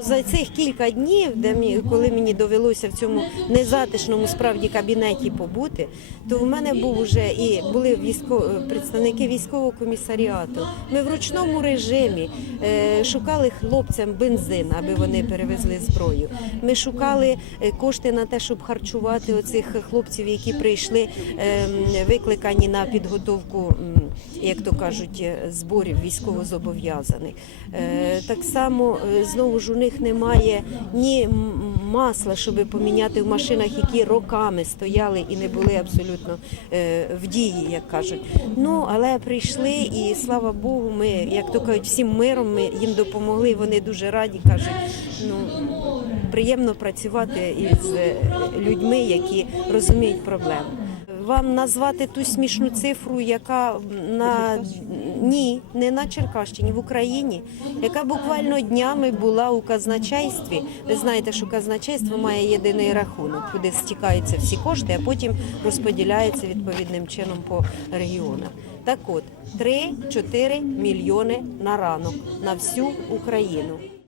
За цих кілька днів, де мені, коли мені довелося в цьому незатишному справді кабінеті побути, то в мене був уже і були військо, представники військового комісаріату. Ми в ручному режимі е, шукали хлопцям бензин, аби вони перевезли зброю. Ми шукали е, кошти на те, щоб харчувати оцих хлопців, які прийшли е, викликані на підготовку, як то кажуть, е, зборів військовозобов'язаних. Е, Так само е, знову ж них немає ні масла, щоб поміняти в машинах, які роками стояли і не були абсолютно е, в дії, як кажуть. Ну але прийшли, і слава Богу, ми, як то кажуть, всім миром ми їм допомогли. Вони дуже раді кажуть. Ну приємно працювати із е, людьми, які розуміють проблему. Вам назвати ту смішну цифру, яка на ні, не на Черкащині, в Україні, яка буквально днями була у казначействі. Ви знаєте, що казначейство має єдиний рахунок, куди стікаються всі кошти, а потім розподіляється відповідним чином по регіонах. Так от 3-4 мільйони на ранок на всю Україну.